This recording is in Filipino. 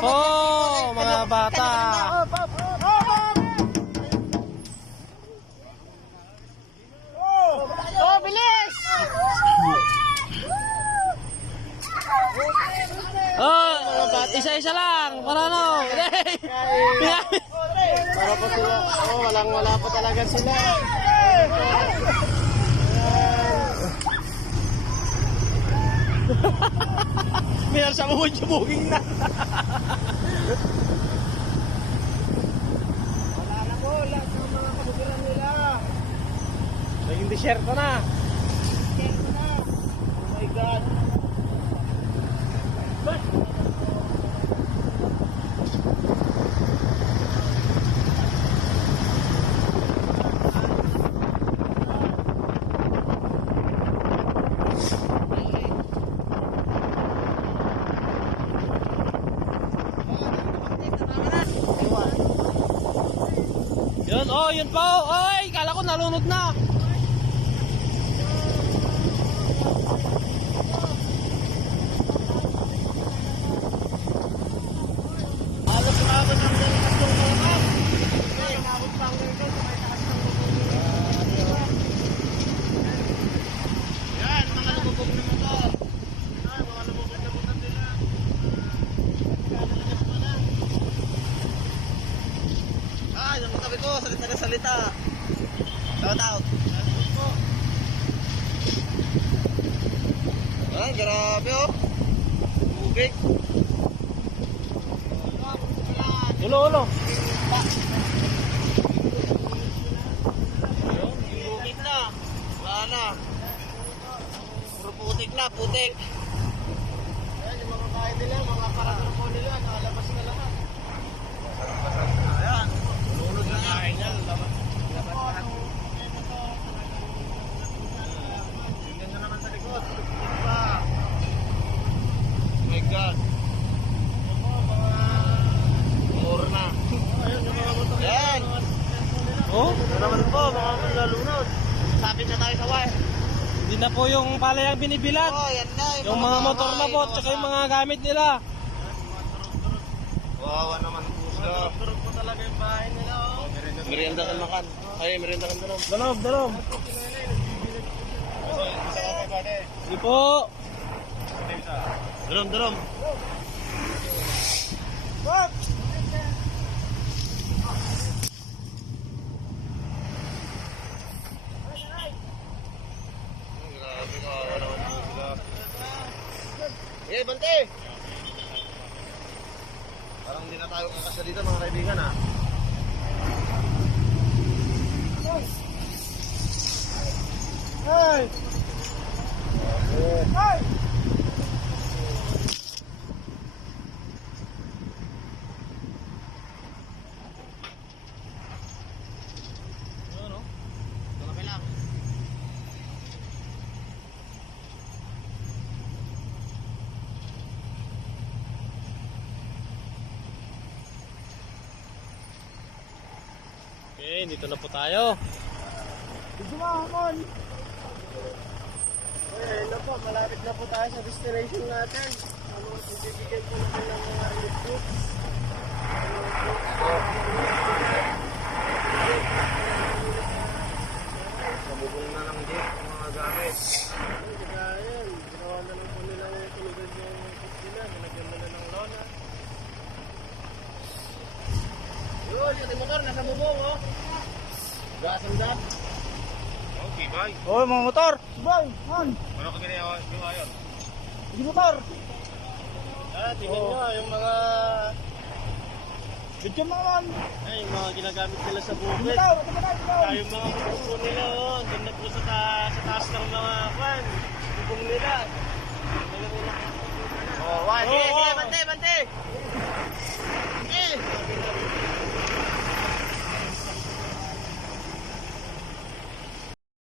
Oh, mga bata. Oh, bilis! Oh, mga bata. Isa-isa lang. Para ano? Para po sila. Oh, wala po talaga sila. Mayroon sa mga buging na. Wala na po, lahat ng mga kabukiran nila. Naging disyerto na. Kaya na. Oh my God. Yun, oh, yun po. Oy, kala ko nalunod na. Halos umabot ang dalikas ng bukap. Okay, umabot pa ang dalikas sa may taas ng bukap. Yan, mga lumubog na motor. Ay, mga lumubog na motor nila. Kalakas pa na. Ah, yung katabi ko, salita. Shout out. Ay, grabe oh. Bubig. Ulo, ulo. Bukit na. Wala na. Puro putik na, putik. Ayan, yung mga bahay nila, mga paragrafo nila, nakalabas na lahat. Ayan. Tulog na kain yan. Labas lahat. Tingnan na naman sa likod. Putik pa. Oh my God. Mura na. Ayan, yung mga motor. Ayan. Oh, Ito naman po, mga manlalunod. Sabit na tayo sa wire. hindi na po yung palayang binibilat. Oh, yan na. Yung mga motor na po, tsaka yung mga gamit nila. Wawa naman po sila. Turog po talaga yung bahay nila, oh. Merienda kan makan. Ay, merienda kan dalam. Dalom, dalom. Hindi po. Dalam. Grabe, kawawa naman po sila. Eh, bante! Parang hindi na tayo kakasya dito, mga kaibigan, ha? Hey! Hey! Ano? Malaki lang. Okay, dito na po tayo. Dumahamon! Eh, na po, malapit na po tayo sa destination natin. Ano, ibibigay po natin ng mga electric. Sabubong na ng jeep ang mga gamit. Ay, kagayan. Ginawa na lang po nila yung tulugan yung kusina. Nilagyan mo na ng lona. Yun, yung motor, nasa bubong, oh. Gasang dap. Okay, bye. Oh, mga motor. Bye, man. Ano ka ginawa yun? Hindi motor. Ah, tingnan nyo, yung mga... Video mo naman. Ay, yung mga ginagamit nila sa bukid. Bitaw. Ay, yung mga bubong nila, oh. Doon na po sa taas ng mga kwan. Bubong nila. Nila